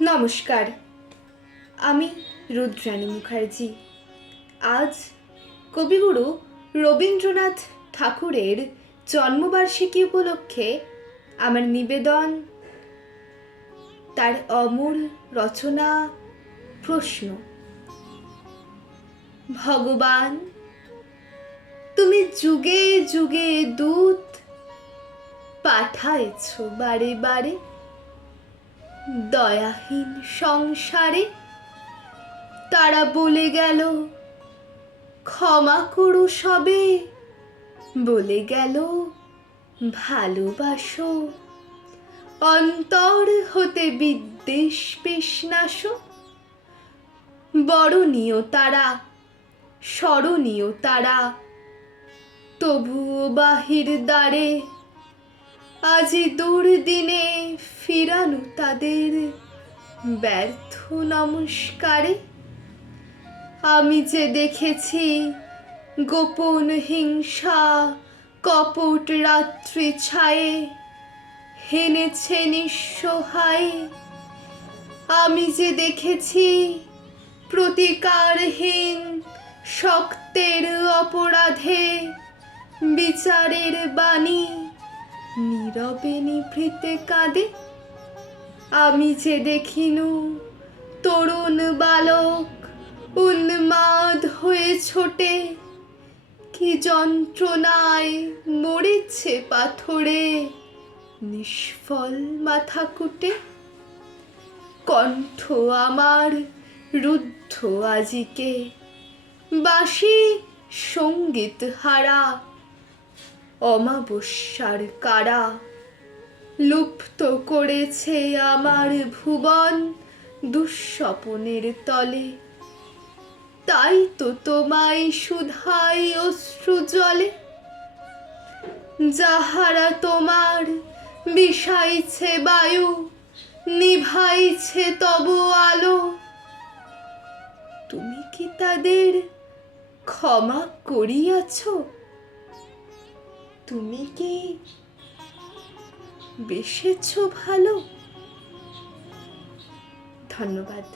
নমস্কার, আমি রুদ্রাণী মুখার্জি। আজ কবিগুরু রবীন্দ্রনাথ ঠাকুরের জন্মবার্ষিকী উপলক্ষে আমার নিবেদন তার অমূল রচনা প্রশ্ন। ভগবান, তুমি যুগে যুগে দূত পাঠায়েছ বারে বারে দয়াহীন সংসারে। তারা বলে গেল ক্ষমা করো সবে, বলে গেল ভালোবাসো, অন্তর হতে বিদ্বেষ পেশনাশ। বরণীয় তারা, স্মরণীয় তারা, তবুও বাহির দ্বারে আজি দুর্দিনে ফিরানো তাদের ব্যর্থ নমস্কারে। আমি যে দেখেছি গোপন হিংসা কপট রাত্রি ছায়ে হেনেছে নিঃসহায়। আমি যে দেখেছি প্রতিকারহীন শক্তের অপরাধে বিচারের বাণী নীরবে নিভৃতে কাঁদে। আমি যে দেখিনু তরুণ বালক উন্মাদ হয়ে ছোটে, কি যন্ত্রণায় মরেছে পাথরে নিষ্ফল মাথা কুটে। কণ্ঠ আমার রুদ্ধ আজিকে, বাঁশি সঙ্গীত হারা, অমাবস্যার কারা লুপ্ত করেছে আমার ভুবন দুঃস্বপনের তলে। তাই তো তোমায় শুধাই অশ্রু জলে, যাহারা তোমার বিষাইছে বায়ু নিভাইছে তব আলো। তুমি কি তাদের ক্ষমা করিয়াছ? তুমি কি বেসেছ ভালো? ধন্যবাদ।